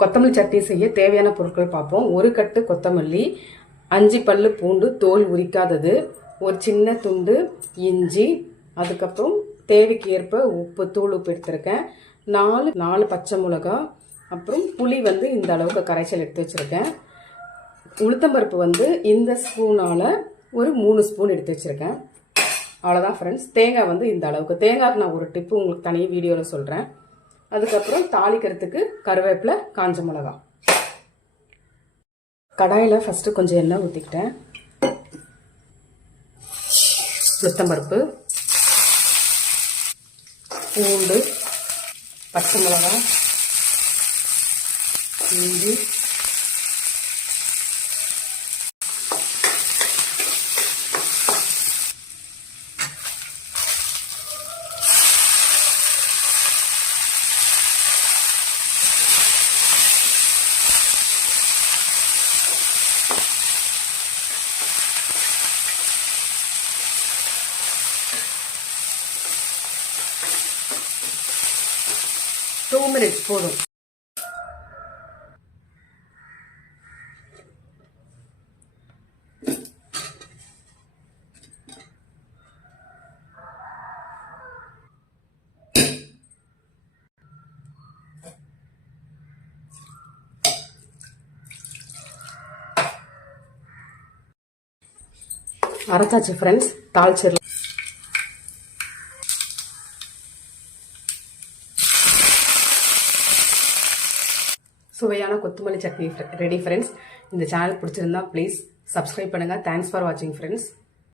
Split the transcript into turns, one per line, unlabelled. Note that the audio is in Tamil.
கொத்தமல்லி சட்னி செய்ய தேவையான பொருட்கள் பார்ப்போம். ஒரு கட்டு கொத்தமல்லி அஞ்சு பல்லு பூண்டு தோல் உரிக்காதது ஒரு சின்ன துண்டு இஞ்சி அதுக்கப்புறம் தேவைக்கு ஏற்ப உப்பு தூள் உப்பு எடுத்திருக்கேன். நாலு நாலு பச்சை மிளகா அப்புறம் புளி வந்து இந்த அளவுக்கு கரைச்சல் எடுத்து வச்சுருக்கேன். உளுத்தம்பருப்பு வந்து இந்த ஸ்பூனால் ஒரு மூணு ஸ்பூன் எடுத்து வச்சுருக்கேன். அவ்வளோதான் ஃப்ரெண்ட்ஸ் தேங்காய் வந்து இந்த அளவுக்கு. தேங்காய்க்கு நான் ஒரு டிப்பு உங்களுக்கு தனி வீடியோவில் சொல்கிறேன் அதுக்கப்புறம் தாளிக்கிறதுக்கு கருவேப்பிலை காஞ்ச மிளகா. கடாயில் ஃபஸ்ட்டு கொஞ்சம் எண்ணெய் ஊற்றிக்கிட்டேன் உளுத்தம்பருப்பு பூண்டு பச்சை மிளகா இஞ்சி டூ மினிட்ஸ் போதும். அரைச்சாச்சு ஃப்ரெண்ட்ஸ் தாளிச்சிடலாம். சுவையான கொத்தமல்லி சட்னி ரெடி ஃப்ரெண்ட்ஸ் இந்த சேனல் பிடிச்சிருந்தா ப்ளீஸ் சப்ஸ்கிரைப் பண்ணுங்கள் தேங்க்ஸ் ஃபார் வாட்சிங் ஃப்ரெண்ட்ஸ்